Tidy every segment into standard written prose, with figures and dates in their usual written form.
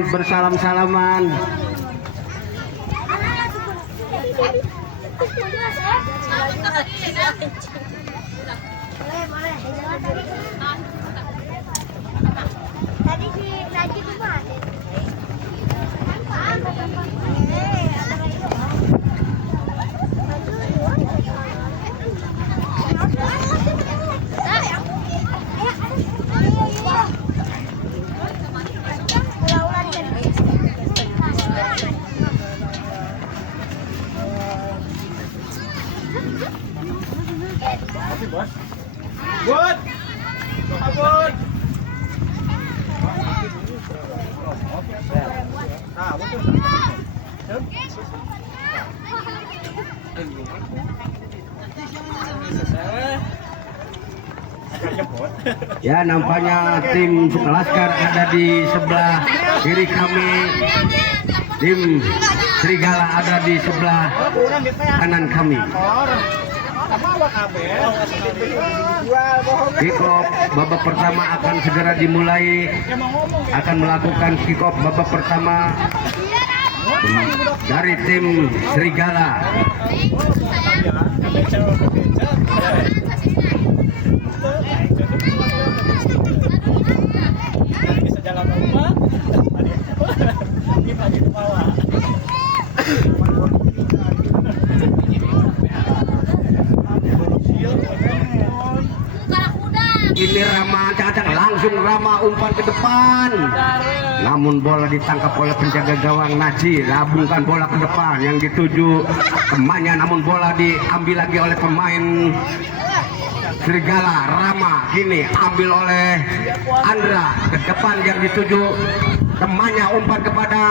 pemain bersalam-salaman. Tadi si Najib itu mana? Bud, Bud. Ya, nampaknya tim Laskar ada di sebelah kiri kami, tim Serigala ada di sebelah kanan kami. Kick off babak pertama akan segera dimulai. Akan melakukan kick off babak pertama dari tim Serigala. Ini Rama Cacang, langsung Rama umpan ke depan, namun bola ditangkap oleh penjaga gawang Naji. Labungkan bola ke depan yang dituju temannya, namun bola diambil lagi oleh pemain Serigala. Rama kini ambil oleh Andra ke depan yang dituju temannya, umpan kepada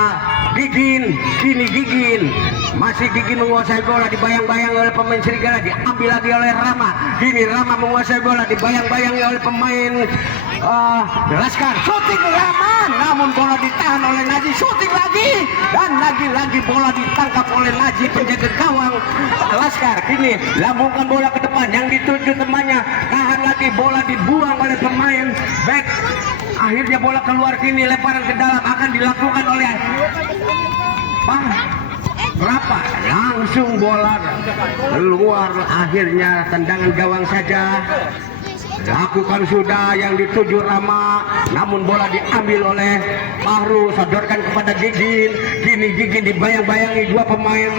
Gigin. Kini Gigin, masih Gigin menguasai bola, dibayang-bayang oleh pemain Serigala, diambil lagi oleh Rama. Kini Rama menguasai bola, dibayang-bayangi oleh pemain Laskar. Shooting Rama, namun bola ditahan oleh Naji. Shooting lagi, dan lagi-lagi bola ditangkap oleh Naji, penjaga gawang Laskar. Kini lambungkan bola ke depan yang dituju temannya, tahan lagi, bola dibuang oleh pemain back. Akhirnya bola keluar, kini lemparan ke dalam akan dilakukan oleh berapa? Langsung bola keluar, akhirnya tendangan gawang saja. Lakukan sudah yang dituju Rama, namun bola diambil oleh Fahru, sodorkan kepada Gigin. Kini Gigin dibayang-bayangi dua pemain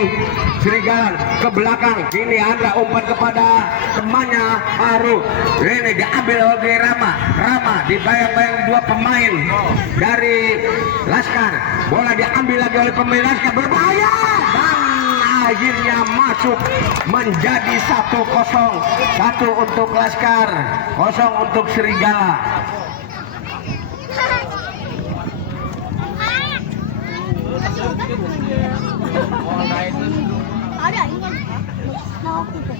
Serigala ke belakang. Kini Andra umpan kepada temannya Fahru. Ini diambil oleh Rama. Rama dibayang-bayangi dua pemain dari Laskar. Bola diambil lagi oleh pemain Laskar, berbahaya, dan akhirnya masuk menjadi 1-0. 1 untuk Laskar, 0 untuk Serigala. Ada ini mau gitu.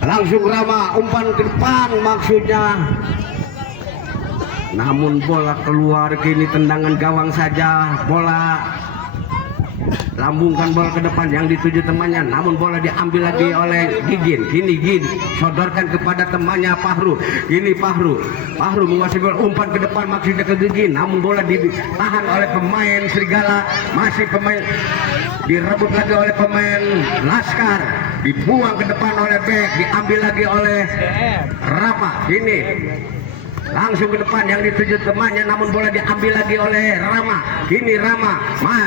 Langsung Rama umpan ke depan maksudnya, namun bola keluar. Kini tendangan gawang saja. Bola lambungkan bola ke depan yang dituju temannya, namun bola diambil lagi oleh Gigin. Kini Gigin sodorkan kepada temannya Fahru. Ini Fahru menguasai bola, umpan ke depan maksudnya ke Gigin, namun bola ditahan oleh pemain Serigala. Masih pemain direbut lagi oleh pemain Laskar, dibuang ke depan oleh bek, diambil lagi oleh Rama. Ini langsung ke depan yang dituju temannya, namun bola diambil lagi oleh Rama. Kini Rama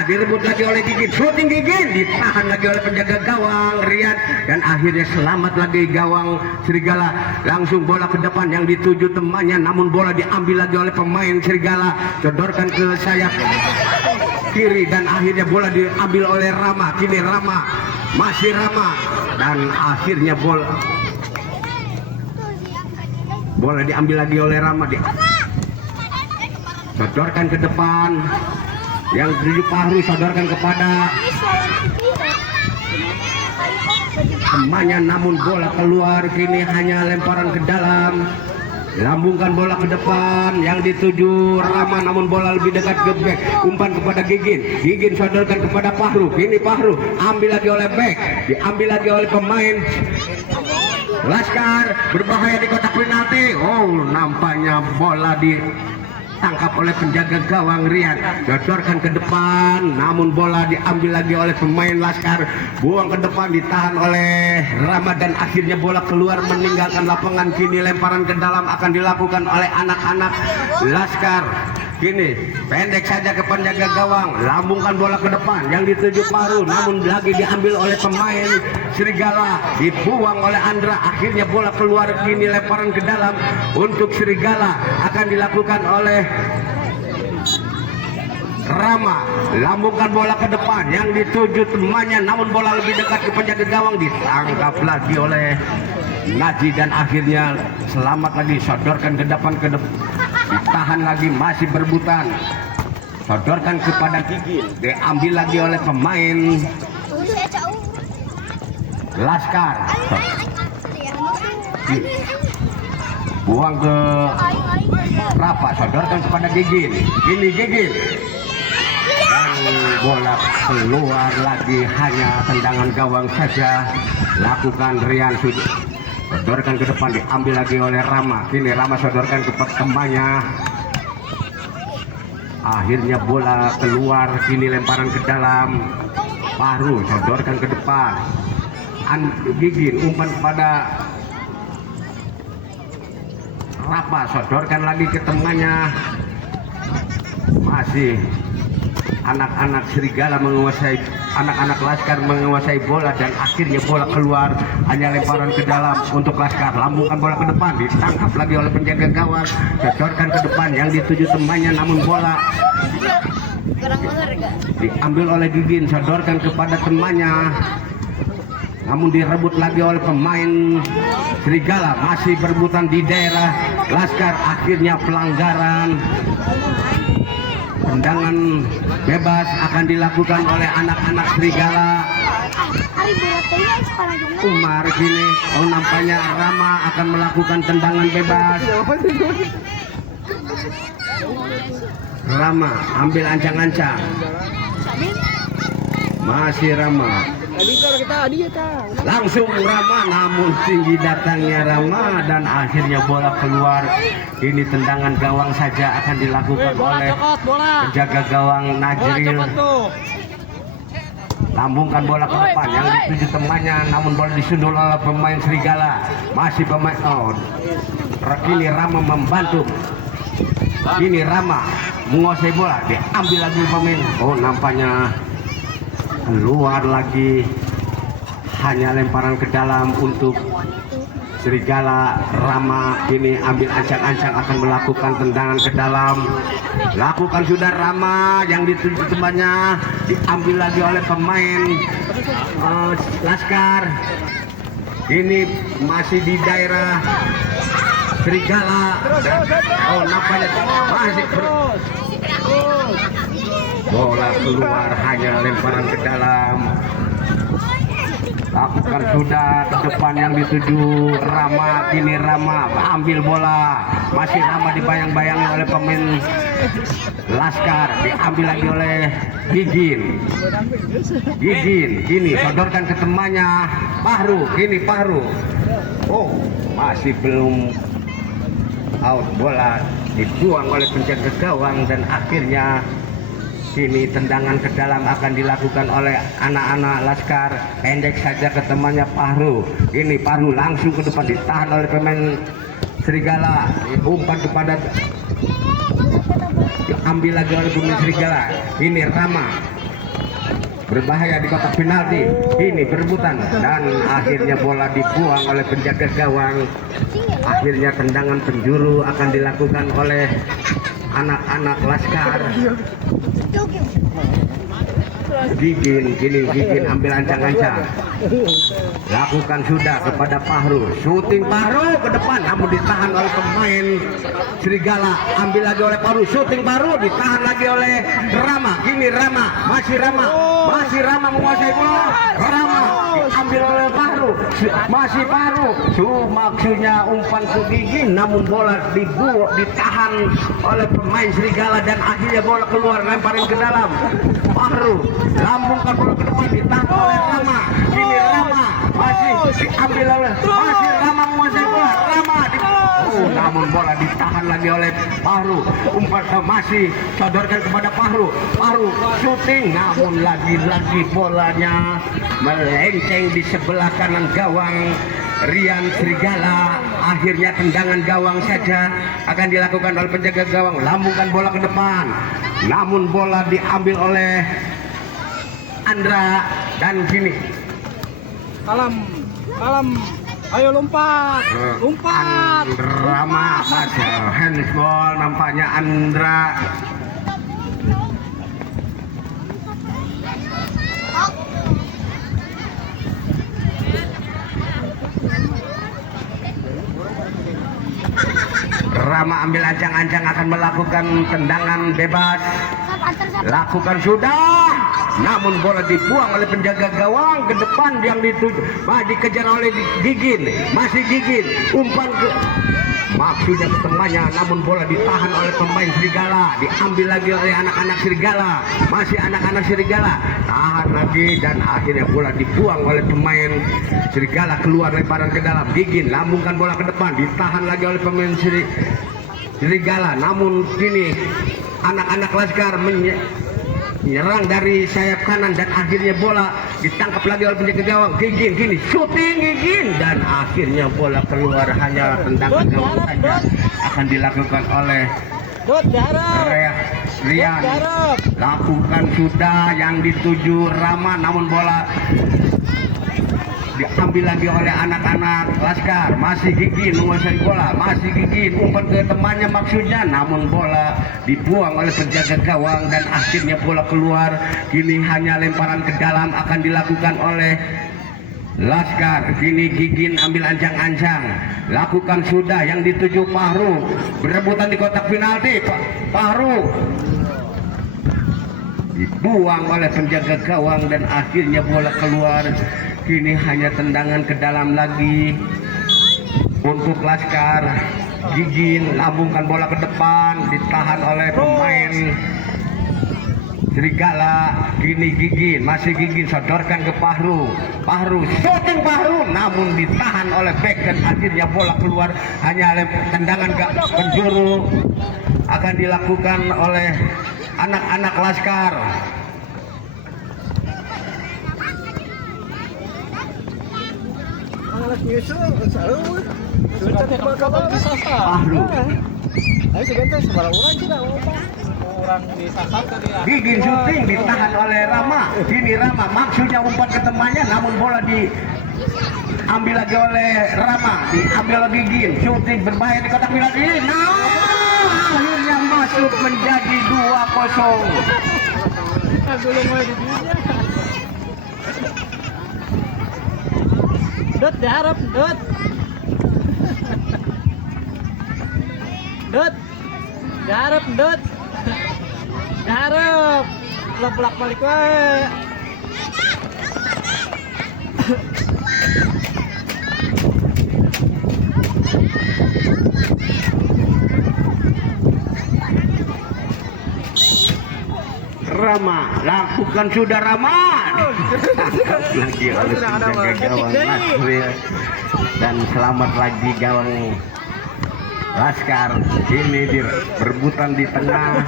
direbut lagi oleh Gigin. Shooting Gigin, ditahan lagi oleh penjaga gawang Rian, dan akhirnya selamat lagi gawang Serigala. Langsung bola ke depan yang dituju temannya, namun bola diambil lagi oleh pemain Serigala, sodorkan ke sayap kiri, dan akhirnya bola diambil oleh Rama. Kini Rama, masih Rama, dan akhirnya bola diambil lagi oleh Rama, sodorkan ke depan yang dituju Fahru, sodorkan kepada temannya namun bola keluar. Kini hanya lemparan ke dalam. Lambungkan bola ke depan yang dituju Rama, namun bola lebih dekat ke back. Umpan kepada Gigin. Gigin sodorkan kepada Fahru. Kini Fahru ambil lagi oleh back, diambil lagi oleh pemain Laskar. Berbahaya di kotak penalti. Oh, nampaknya bola ditangkap oleh penjaga gawang Rian. Sodorkan ke depan, namun bola diambil lagi oleh pemain Laskar. Buang ke depan, ditahan oleh Rama dan akhirnya bola keluar meninggalkan lapangan. Kini lemparan ke dalam akan dilakukan oleh anak-anak Laskar. Kini pendek saja ke penjaga gawang, lambungkan bola ke depan yang dituju Fahru, namun lagi diambil oleh pemain Serigala, dibuang oleh Andra. Akhirnya bola keluar. Kini lemparan ke dalam untuk Serigala akan dilakukan oleh Rama. Lambungkan bola ke depan yang dituju temannya, namun bola lebih dekat ke penjaga gawang, ditangkap lagi oleh Naji dan akhirnya selamat lagi. Sodorkan ke depan, ditahan lagi, masih berebutan. Sodorkan kepada Gigin, diambil lagi oleh pemain Laskar. Buang ke Rafa, sodorkan kepada Gigin. Ini Gigin. Dan bola keluar lagi, hanya tendangan gawang saja. Lakukan Rian sudah. Sodorkan ke depan, diambil lagi oleh Rama. Kini Rama sodorkan kepada temannya. Akhirnya bola keluar. Kini lemparan ke dalam. Fahru sodorkan ke depan. Gigin umpan kepada Rafa, sodorkan lagi ke temannya. Masih anak-anak Serigala menguasai, anak-anak Laskar menguasai bola dan akhirnya bola keluar, hanya lemparan ke dalam untuk Laskar. Lambungkan bola ke depan, ditangkap lagi oleh penjaga gawang. Sodorkan ke depan yang dituju temannya, namun bola diambil oleh Gigin. Sodorkan kepada temannya, namun direbut lagi oleh pemain Serigala. Masih berebutan di daerah Laskar. Akhirnya pelanggaran, tendangan bebas akan dilakukan oleh anak-anak Serigala. Umar kini, oh nampaknya Rama akan melakukan tendangan bebas. Rama ambil ancang-ancang. Masih Rama. Langsung Rama, namun tinggi datangnya Rama dan akhirnya bola keluar. Ini tendangan gawang saja akan dilakukan oleh penjaga gawang Najril. Lambungkan bola ke depan yang dituju temannya, namun bola disundul oleh pemain Serigala. Masih pemain, kini Rama membantu. Kini Rama menguasai bola, diambil lagi pemain. Oh, nampaknya keluar lagi, hanya lemparan ke dalam untuk Serigala. Rama kini ambil ancang-ancang akan melakukan tendangan ke dalam. Lakukan sudah Rama yang dituju temannya, diambil lagi oleh pemain Laskar. Ini masih di daerah Serigala. Oh, nampaknya masih bola keluar, hanya lemparan ke dalam. Lakukan sudah ke depan yang dituju Rama. Kini Rama ambil bola, masih Rama dibayang-bayangi oleh pemain Laskar. Diambil lagi oleh Gigin. Gigin kini sodorkan ke temannya Fahru. Kini Fahru, oh masih belum out, bola dibuang oleh penjaga gawang dan akhirnya kini tendangan ke dalam akan dilakukan oleh anak-anak Laskar. Pendek saja ke temannya Fahru. Ini Fahru langsung ke depan, ditahan oleh pemain Serigala. Umpan kepada, diambil lagi oleh pemain Serigala. Ini Rama berbahaya di kotak penalti. Ini berebutan dan akhirnya bola dibuang oleh penjaga gawang. Akhirnya tendangan penjuru akan dilakukan oleh anak-anak Laskar. Gigin, kini Gigin ambil ancang-ancang. Lakukan sudah kepada Fahru. Syuting Fahru ke depan, namun ditahan oleh pemain Serigala. Ambil lagi oleh Fahru. Syuting Fahru ditahan lagi oleh Rama. Kini Rama, masih Rama menguasai bola. Rama diambil oleh Fahru. masih Pahru. Maksudnya umpan ke gigi, namun bola ditahan oleh pemain Serigala dan akhirnya bola keluar, lemparin ke dalam. Pahru lambungkan bola ke depan, ditahan oleh Rama. Ini Rama masih diambil oleh Rama menguasai bola. Rama namun bola ditahan lagi oleh Pahru. Umpan masih sodorkan kepada Pahru. Pahru syuting, namun lagi-lagi bolanya melenceng di sebelah kanan gawang Rian Serigala. Akhirnya tendangan gawang saja akan dilakukan oleh penjaga gawang. Lambungkan bola ke depan, namun bola diambil oleh Andra dan sini. Salam, ayo lompat. Rama saja handball nampaknya Andra. Rama ambil ancang-ancang akan melakukan tendangan bebas. Lakukan sudah, namun bola dibuang oleh penjaga gawang ke depan yang dikejar oleh Gigin. Masih Gigin, umpan ke maksudnya ke temannya, namun bola ditahan oleh pemain Serigala. Diambil lagi oleh anak-anak Serigala. Masih anak-anak Serigala, tahan lagi dan akhirnya bola dibuang oleh pemain Serigala, keluar lemparan ke dalam. Gigin lambungkan bola ke depan, ditahan lagi oleh pemain Serigala, namun kini anak-anak Laskar menyerang dari sayap kanan dan akhirnya bola ditangkap lagi oleh penjaga gawang. Gigin kini syuting Gigin dan akhirnya bola keluar, hanya tendangan gawang saja akan dilakukan oleh Rian. Lakukan sudah yang dituju Rama, namun bola diambil lagi oleh anak-anak Laskar. Masih Gigin menguasai bola, masih Gigin umpan ke temannya maksudnya, namun bola dibuang oleh penjaga gawang dan akhirnya bola keluar. Kini hanya lemparan ke dalam akan dilakukan oleh Laskar. Kini Gigin ambil ancang-ancang, lakukan sudah yang dituju Pahru. Berebutan di kotak penalti. Pahru dibuang oleh penjaga gawang dan akhirnya bola keluar. Kini hanya tendangan ke dalam lagi untuk Laskar. Gigin lambungkan bola ke depan, ditahan oleh pemain Serigala. Kini Gigin, masih Gigin sodorkan ke Pahru. Pahru shooting Pahru, namun ditahan oleh back dan akhirnya bola keluar. Hanya tendangan ke penjuru akan dilakukan oleh anak-anak Laskar. Pahru Gigin syuting, ditahan oleh Rama. Kini Rama maksudnya umpan ke temannya, namun bola diambil lagi oleh Rama. Diambil lagi Gigin, syuting berbahaya di kotak penalti ini. Nah, akhirnya masuk menjadi 2-0. Dut, diharap, Dut. Diharap, Dut. Diharap. Bolak balik wae. Rama, lakukan sudah Rama. Lagi oleh penjaga gawang Laskar dan selamat lagi gawang Laskar. Ini berebutan di tengah,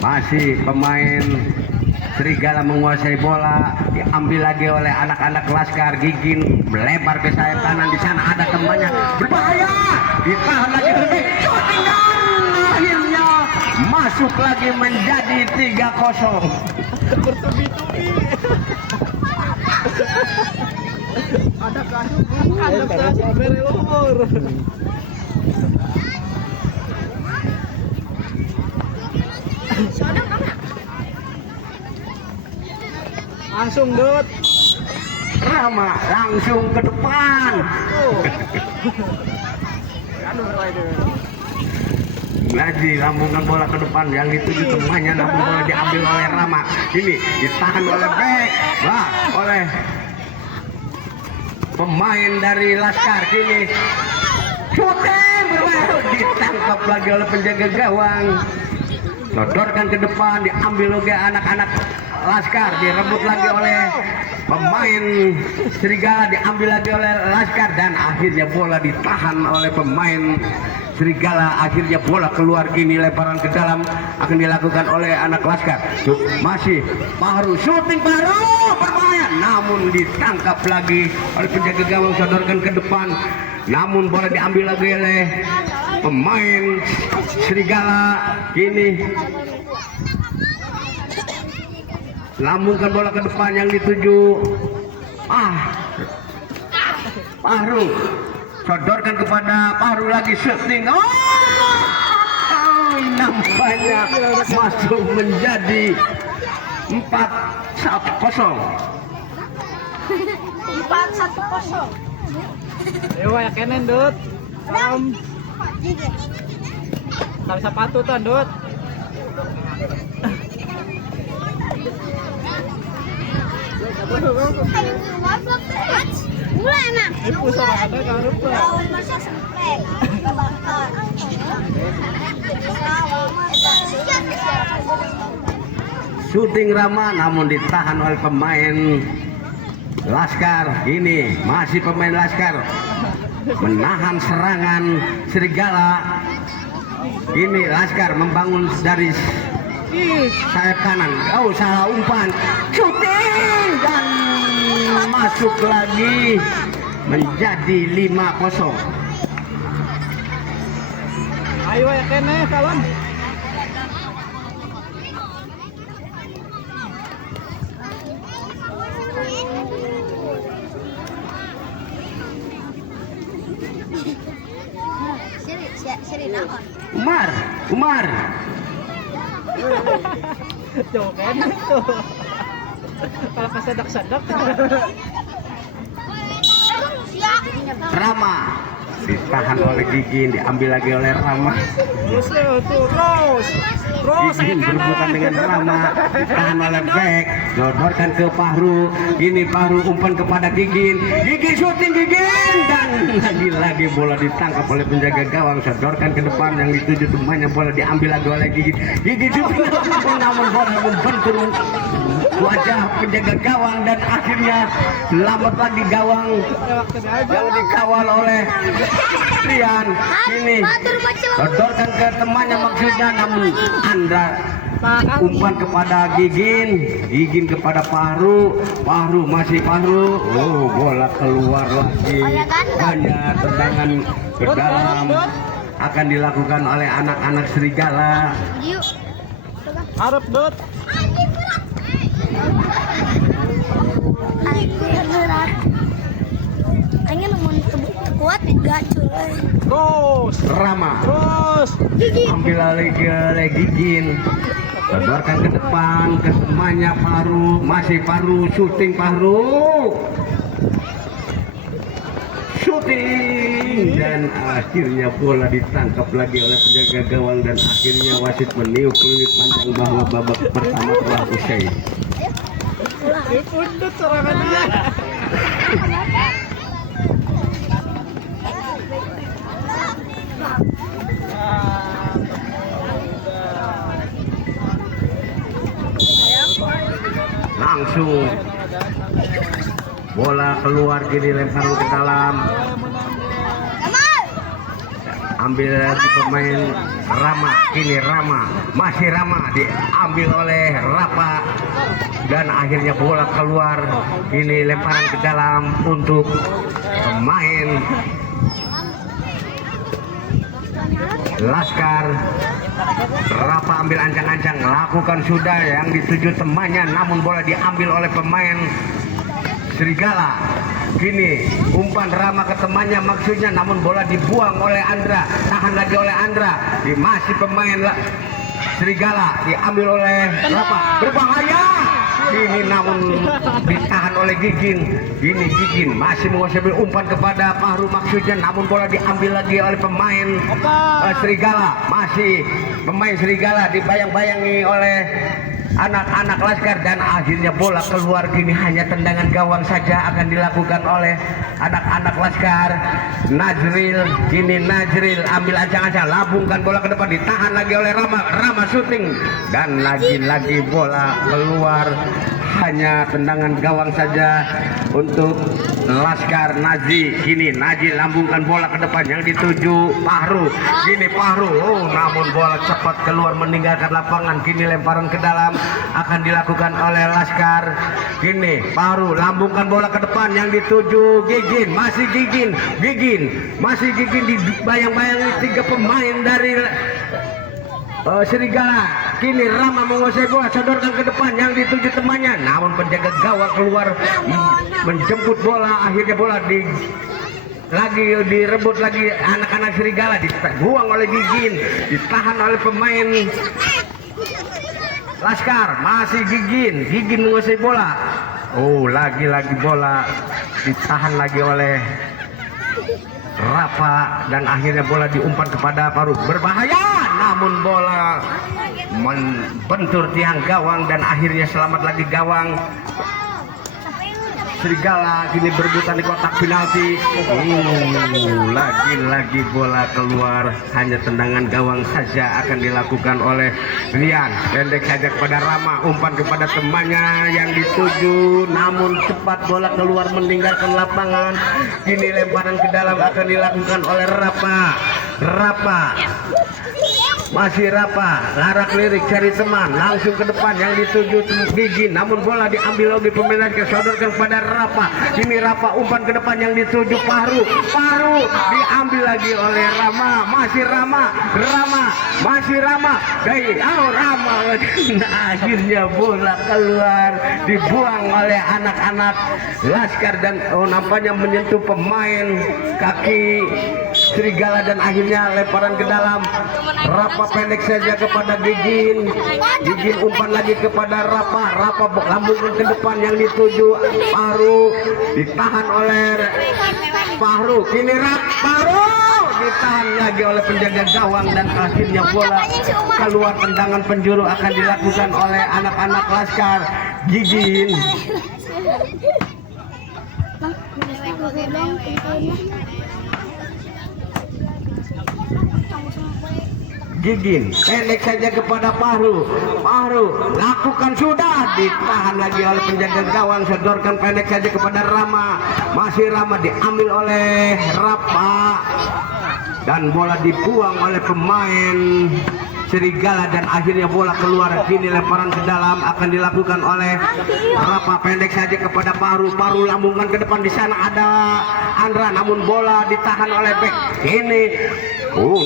masih pemain Serigala menguasai bola, diambil lagi oleh anak-anak Laskar. Gigin melebar ke sayap kanan, di sana ada temannya, berbahaya, ditahan lagi, shooting dan akhirnya masuk lagi menjadi 3-0. Bertubi-tubi. Ada kasus beri luhur. Langsung Dut. Rama langsung ke depan. Lagi lambungkan bola ke depan yang dituju temannya, namun bola diambil oleh Rama. Ini ditahan oleh back, oleh pemain dari Laskar. Kini syuting bermain, ditangkap lagi oleh penjaga gawang. Sodorkan ke depan, diambil oleh anak-anak Laskar, direbut lagi oleh pemain Serigala, diambil lagi oleh Laskar, dan akhirnya bola ditahan oleh pemain Serigala. Akhirnya bola keluar. Kini lemparan ke dalam akan dilakukan oleh anak Laskar. Masih Pahru, syuting Pahru berbahaya, namun ditangkap lagi oleh penjaga gawang. Sodorkan ke depan, namun bola diambil lagi oleh pemain Serigala. Kini lambungkan bola ke depan yang dituju Pahru, sodorkan kepada Pahru lagi, syuting. Nampaknya masuk menjadi 4-0. 4-1-0. Dewa ya kenen Dut. Taruh sepatu tuh Dut. Mulai enak. Ibu sama ada kan rupa. Masa semprek. Syuting Rama, namun ditahan oleh pemain Laskar. Ini masih pemain Laskar menahan serangan Serigala. Ini Laskar membangun dari sayap kanan. Salah umpan, syuting dan masuk lagi menjadi 5-0. Ayo ya kene kawan. Seri naon? Umar. Tuh kan tuh. Kalau kesedak-sedak. Rama ditahan oleh Gigin, diambil lagi oleh Rama. Terus Gigin berebutan dengan Rama, ditahan oleh Bek, sodorkan ke Pahru. Ini Pahru umpan kepada Gigin. Gigin syuting Gigin, dan lagi-lagi bola ditangkap oleh penjaga gawang. Sodorkan ke depan yang dituju temannya, bola diambil lagi oleh Gigin. Gigin syuting, namun bola membentur wajah penjaga gawang, dan akhirnya selamat lagi gawang yang dikawal oleh Rian. Ini sodorkan ke temannya maksudnya, namun Andra umpan kepada Gigin kepada Pahru. Masih Pahru. Bola keluar lagi. Banyak tendangan ke dalam akan dilakukan oleh anak-anak Serigala. Harap Dut. Angin mau kuat gacul. Terus Rama ambil lagi oleh Gigin, sodorkan ke depan ke temannya Pahru. Masih Pahru, syuting Pahru, syuting, dan akhirnya bola ditangkap lagi oleh penjaga gawang, dan akhirnya wasit meniup peluit panjang bahwa babak pertama telah usai. Dut serangannya. Langsung bola keluar, gini lempar ke dalam, ambil lagi pemain Rama. Kini masih Rama diambil oleh Rapa, dan akhirnya bola keluar. Ini lemparan ke dalam untuk pemain Laskar. Rapa ambil ancang-ancang, lakukan sudah yang dituju temannya, namun bola diambil oleh pemain Serigala. Kini umpan Rama ke temannya maksudnya, namun bola dibuang oleh Andra, tahan lagi oleh Andra. Masih pemain Serigala, diambil oleh Rapa, berbahaya. Ini namun ditahan oleh Gigin. Ini Gigin masih menguasai umpan kepada Pahru maksudnya, namun bola diambil lagi oleh pemain Serigala. Masih pemain Serigala dibayang-bayangi oleh anak-anak Laskar dan akhirnya bola keluar. Kini hanya tendangan gawang saja akan dilakukan oleh anak-anak Laskar. Najril, kini Najril ambil ancang-ancang, labungkan bola ke depan, ditahan lagi oleh Rama syuting dan lagi-lagi bola keluar. Hanya tendangan gawang saja untuk Laskar. Kini Naji lambungkan bola ke depan yang dituju Pahru. Kini Pahru, namun bola cepat keluar meninggalkan lapangan. Kini lemparan ke dalam akan dilakukan oleh Laskar. Kini Pahru lambungkan bola ke depan yang dituju Gigin. Masih Gigin dibayang-bayangi 3 pemain dari Serigala. Kini Rama menguasai bola, sodorkan ke depan yang dituju temannya, namun penjaga gawang keluar menjemput bola. Akhirnya bola direbut lagi anak-anak Serigala, dibuang oleh Gigin, ditahan oleh pemain Laskar. Masih Gigin menguasai bola. Lagi-lagi bola ditahan lagi oleh Rafa dan akhirnya bola diumpan kepada Pahru. Berbahaya, namun bola membentur tiang gawang dan akhirnya selamat lagi gawang Serigala. Kini berebutan di kotak penalti. Lagi-lagi bola keluar. Hanya tendangan gawang saja akan dilakukan oleh Rian. Pendek saja kepada Rama, umpan kepada temannya yang dituju, namun cepat bola keluar meninggalkan lapangan. Kini lemparan ke dalam akan dilakukan oleh Rafa. Masih Rafa, larak lirik cari teman, langsung ke depan yang dituju Gigi, namun bola diambil oleh pemain kesodorkan kepada Rafa. Ini Rafa umpan ke depan yang dituju Pahru diambil lagi oleh Rama. Masih Rama. Akhirnya bola keluar, dibuang oleh anak-anak Laskar dan nampaknya menyentuh pemain kaki Serigala dan akhirnya lemparan ke dalam. Rafa pendek saja kepada Gigin umpan lagi kepada Rafa lambungkan ke depan yang dituju Pahru, ditahan oleh Pahru. Kini Pahru ditahan lagi oleh penjaga gawang dan akhirnya bola keluar. Tendangan penjuru akan dilakukan oleh anak-anak Laskar. Gigin pendek saja kepada Pahru lakukan, sudah ditahan lagi oleh penjaga gawang, sodorkan pendek saja kepada Rama. Masih Rama diambil oleh Rafa dan bola dibuang oleh pemain Serigala dan akhirnya bola keluar. Kini lemparan ke dalam akan dilakukan oleh Rafa, pendek saja kepada Pahru lambungkan ke depan. Di sana ada Andra, namun bola ditahan oleh bek. Ini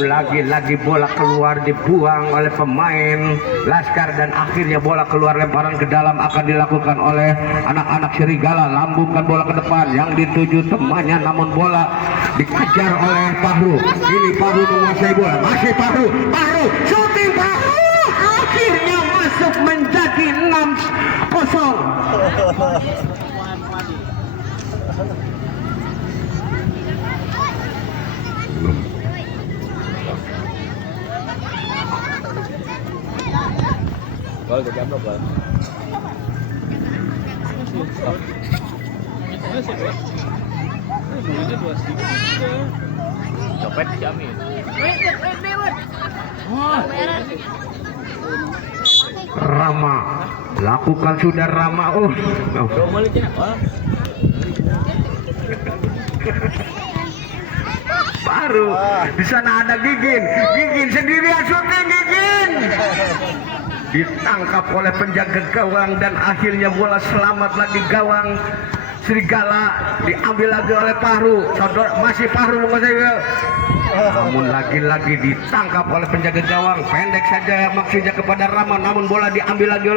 lagi-lagi bola keluar, dibuang oleh pemain Laskar dan akhirnya bola keluar. Lemparan ke dalam akan dilakukan oleh anak-anak Serigala, lambungkan bola ke depan yang dituju temannya, namun bola dikejar oleh Pahru. Ini Pahru menguasai bola. Masih Pahru shooting, akhirnya masuk menjadi 6-0. Gol ke jam berapa? Copet jamin. Rama lakukan, sudah Rama. Baru di sana ada Gigin sendirian syuting. Gigin ditangkap oleh penjaga gawang dan akhirnya bola selamat lagi gawang Serigala, diambil lagi oleh Pahru. Masih Pahru menguasai, namun lagi-lagi ditangkap oleh penjaga gawang. Pendek saja maksudnya kepada Rama, namun bola diambil lagi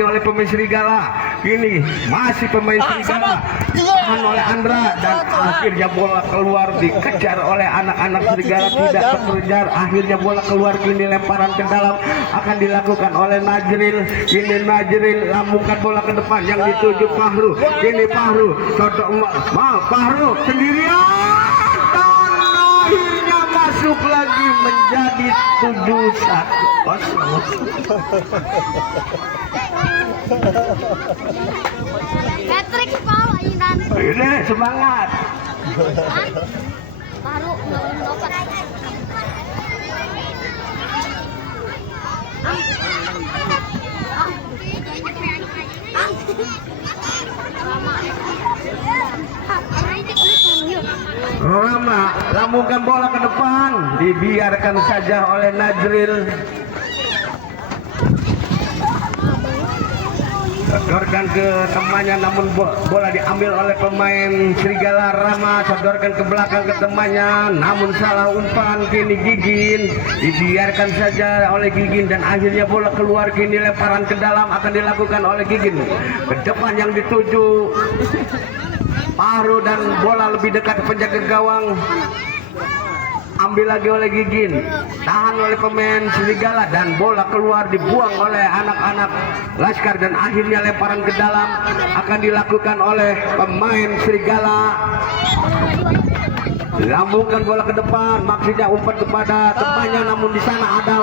oleh pemain Serigala. Ini masih pemain Serigala, ditahan oleh Andra dan akhirnya bola keluar, dikejar oleh anak-anak Serigala, tidak terkejar. Akhirnya bola keluar. Kini lemparan ke dalam akan dilakukan oleh Najril. Kini Najril lambungkan bola ke depan yang dituju Pahru. Kini Pahru sendirian dan akhirnya masuk masuk lagi menjadi 7-1. Patrick Paul Ainan. Ini semangat. Baru dapat. Rama lambungkan bola ke depan, dibiarkan saja oleh Najril. Sodorkan ke temannya, namun bola diambil oleh pemain Serigala. Rama sodorkan ke belakang ke temannya, namun salah umpan. Kini Gigin, dibiarkan saja oleh Gigin dan akhirnya bola keluar. Kini lemparan ke dalam akan dilakukan oleh Gigin. Ke depan yang dituju Pahru dan bola lebih dekat penjaga gawang. Ambil lagi oleh Gigin, tahan oleh pemain Serigala dan bola keluar, dibuang oleh anak-anak Laskar dan akhirnya lemparan ke dalam akan dilakukan oleh pemain Serigala. Lambungkan bola ke depan, maksudnya umpan kepada temannya, namun di sana ada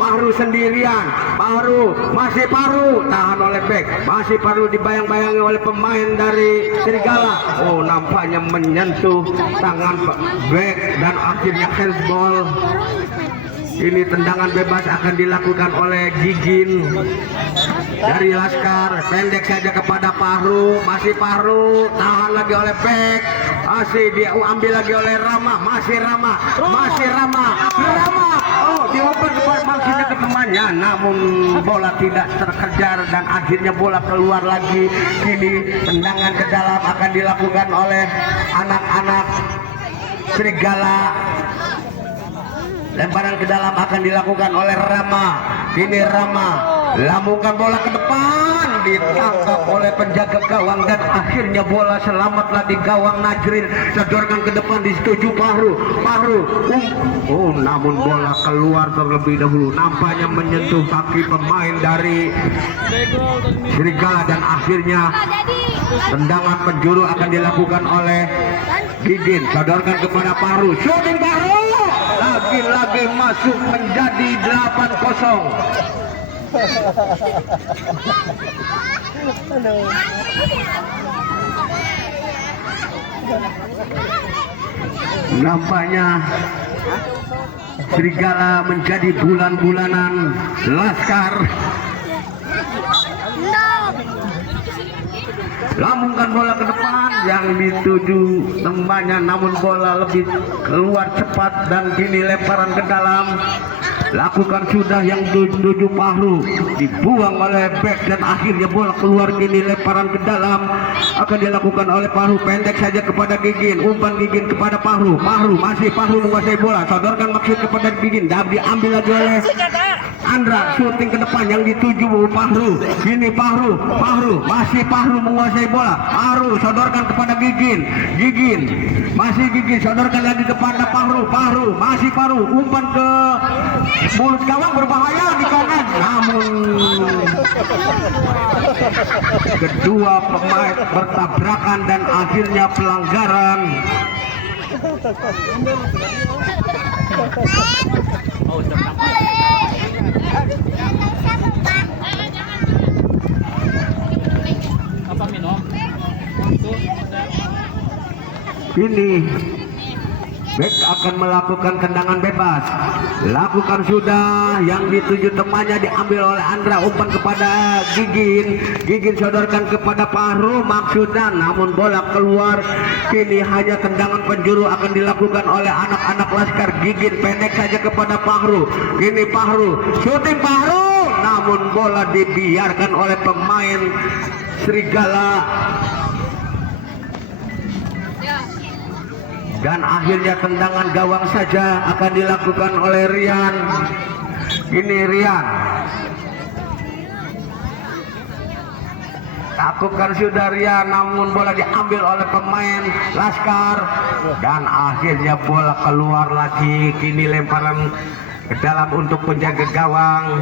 Pahru sendirian. Pahru, masih Pahru, tahan oleh bek, masih Pahru dibayang-bayangi oleh pemain dari Serigala. Oh, nampaknya menyentuh tangan bek dan akhirnya handball. Ini tendangan bebas akan dilakukan oleh Gigin dari Laskar. Pendek saja kepada Pahru, masih Pahru, tahan lagi oleh bek, masih dia ambil lagi oleh Rama, masih Rama, masih Rama. Oh, diumpan kepada maksudnya ke temannya, namun bola tidak terkejar dan akhirnya bola keluar lagi. Kini tendangan ke dalam akan dilakukan oleh anak-anak Serigala. Lemparan ke dalam akan dilakukan oleh Rama. Kini Rama lambungkan bola ke depan, ditangkap oleh penjaga gawang dan akhirnya bola selamatlah di gawang Najril. Sodorkan ke depan, disetujui Pahru. Oh, namun bola keluar terlebih dahulu, nampaknya menyentuh kaki pemain dari Serigala dan akhirnya tendangan penjuru akan dilakukan oleh Gigin. Sodorkan kepada Pahru, shooting Pahru, lagi-lagi masuk menjadi 8-0. Nampaknya Serigala menjadi bulan-bulanan Laskar. Lambungkan bola ke depan yang dituju temannya, namun bola lebih keluar cepat dan kini lemparan ke dalam. Lakukan sudah yang dituju Pahru, dibuang oleh bek dan akhirnya bola keluar. Kini lemparan ke dalam akan dilakukan oleh Pahru, pendek saja kepada Gigin. Umpan Gigin kepada Pahru, masih Pahru menguasai bola, sodorkan maksud kepada Gigin dan diambil lagi oleh Andra. Shooting ke depan yang dituju Pahru. Kini Pahru, masih Pahru menguasai bola. Pahru sodorkan kepada Gigin, masih Gigin, sodorkan lagi kepada Pahru, masih Pahru, umpan ke mulut gawang berbahaya di kanan, namun kedua pemain bertabrakan dan akhirnya pelanggaran. Apa minum? Ini bek akan melakukan tendangan bebas. Lakukan sudah yang dituju temannya, diambil oleh Andra. Umpan kepada Gigin, sodorkan kepada Pahru maksudnya, namun bola keluar. Kini hanya tendangan penjuru akan dilakukan oleh anak-anak Laskar. Gigin pendek saja kepada Pahru. Kini Pahru, shooting Pahru, namun bola dibiarkan oleh pemain Serigala. Dan akhirnya tendangan gawang saja akan dilakukan oleh Rian. Ini Rian, lakukan sudah Rian, namun bola diambil oleh pemain Laskar dan akhirnya bola keluar lagi. Kini lemparan ke dalam untuk penjaga gawang.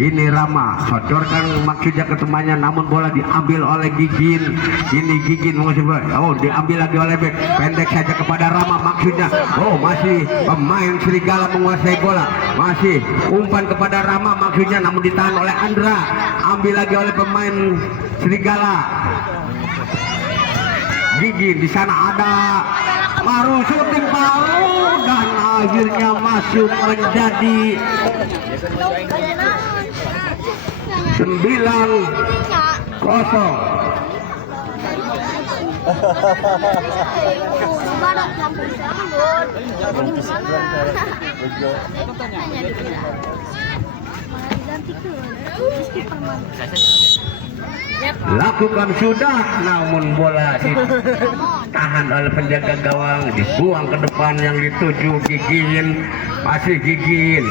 ini Rama sodorkan maksudnya ke temannya, namun bola diambil oleh Gigin. Ini Gigin menguasai bola. Oh, diambil lagi oleh bek, pendek saja kepada Rama maksudnya. Oh, masih pemain Serigala menguasai bola, masih umpan kepada Rama maksudnya, namun ditahan oleh Andra. Ambil lagi oleh pemain Serigala. Gigin di sana ada Paru, syuting Paru, dan akhirnya masuk menjadi 9-0. Lakukan sudah, namun bola ditahan oleh penjaga gawang, dibuang ke depan yang dituju Gigin. Masih Gigin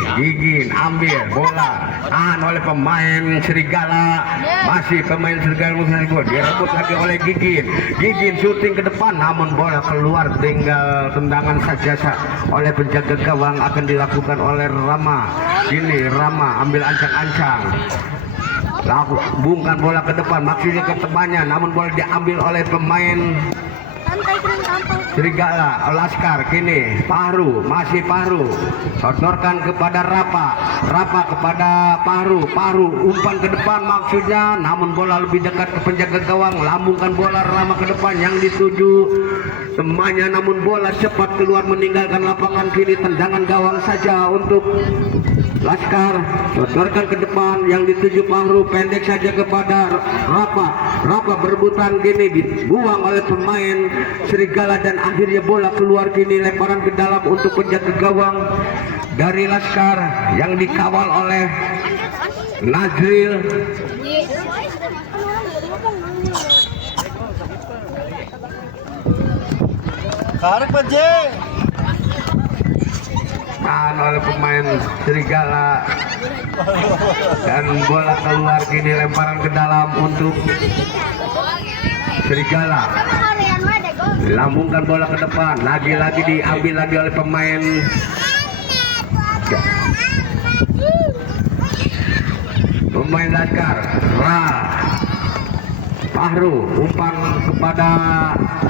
ambil bola, tahan oleh pemain Serigala. Masih pemain Serigala direbut lagi oleh Gigin syuting ke depan, namun bola keluar, tinggal tendangan saja oleh penjaga gawang. Akan dilakukan oleh Rama. Ini Rama ambil ancang-ancang, bungkan bola ke depan maksudnya ke temannya, namun bola diambil oleh pemain Serigala. Laskar kini Paru, masih Paru sodorkan kepada Rapa kepada Paru umpan ke depan maksudnya, namun bola lebih dekat ke penjaga gawang. Lambungkan bola Rama ke depan yang dituju temannya, namun bola cepat keluar meninggalkan lapangan. Kini tendangan gawang saja untuk Laskar, sodorkan ke depan yang dituju Paru, pendek saja kepada Rapa berebutan, kini dibuang oleh pemain Serigala dan akhirnya bola keluar. Kini lemparan ke dalam untuk penjaga gawang dari Laskar yang dikawal oleh Nazril. Karek Panjang. Tahan oleh pemain Serigala dan bola keluar. Kini lemparan ke dalam untuk Serigala. Lambungkan bola ke depan, lagi-lagi diambil lagi oleh pemain Laskar. Fahru umpan kepada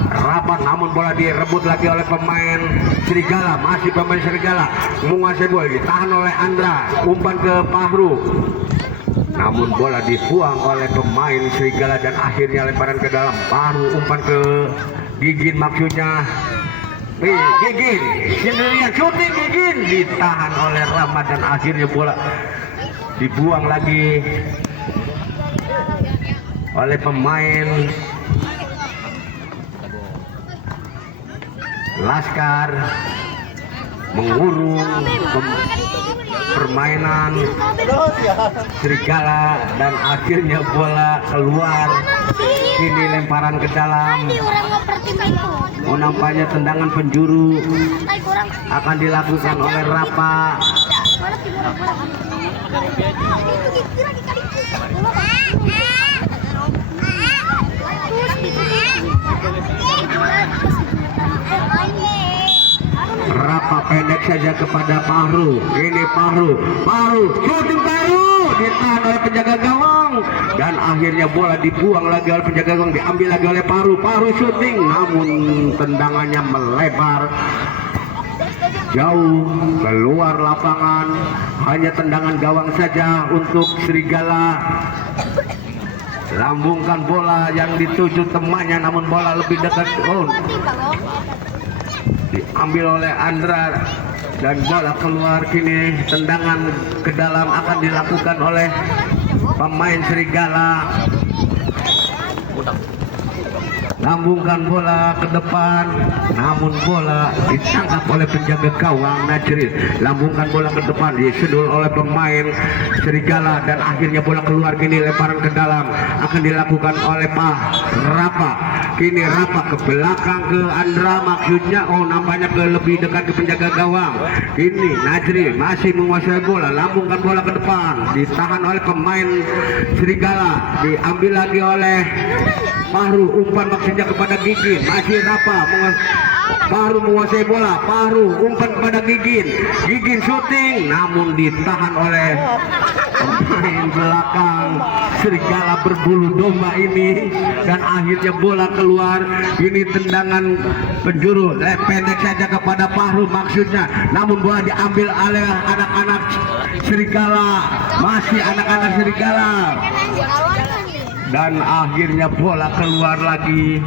Rapat, namun bola direbut lagi oleh pemain Serigala. Masih pemain Serigala menguasai bola, ditahan oleh Andra. Umpan ke Fahru, namun bola dibuang oleh pemain Serigala dan akhirnya lemparan ke dalam. Fahru umpan ke Gigin maksudnya. Gigin sendirian syuting, Gigin ditahan oleh Rama dan akhirnya bola dibuang lagi oleh pemain Laskar. Mengurung permainan Serigala dan akhirnya bola keluar. Ini lemparan ke dalam. Nampaknya tendangan penjuru akan dilakukan oleh Rapa. Rapa pendek saja kepada Fahru. Ini Fahru syuting Fahru ditahan oleh penjaga gawang dan akhirnya bola dibuang lagi oleh penjaga gawang, diambil lagi oleh Fahru syuting, namun tendangannya melebar jauh keluar lapangan. Hanya tendangan gawang saja untuk Serigala. Lambungkan bola yang dituju temannya, namun bola lebih dekat. Diambil oleh Andra dan bola keluar. Kini tendangan ke dalam akan dilakukan oleh pemain Serigala. Lambungkan bola ke depan, namun bola ditangkap oleh penjaga gawang Najril. Lambungkan bola ke depan, disedul oleh pemain Serigala dan akhirnya bola keluar. Kini lemparan ke dalam akan dilakukan oleh Rapa. Kini Rapa ke belakang ke Andra maksudnya. Nampaknya ke lebih dekat ke penjaga gawang. Ini Najril masih menguasai bola. Lambungkan bola ke depan, ditahan oleh pemain Serigala. Diambil lagi oleh Fahru, umpan maksudnya kepada Gigin. Masih Rapa Fahru menguasai bola. Fahru umpan kepada Gigin syuting, namun ditahan oleh pemain belakang serigala berbulu domba ini, dan akhirnya bola keluar. Ini tendangan penjuru pendek saja kepada Fahru maksudnya, namun bola diambil oleh anak-anak serigala, masih anak-anak serigala, dan akhirnya bola keluar lagi.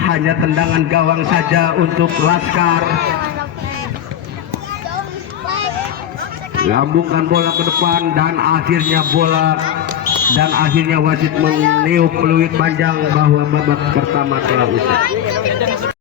Hanya tendangan gawang saja untuk Laskar. Lambungkan bola ke depan, dan akhirnya wasit meniup peluit panjang bahwa babak pertama telah usai.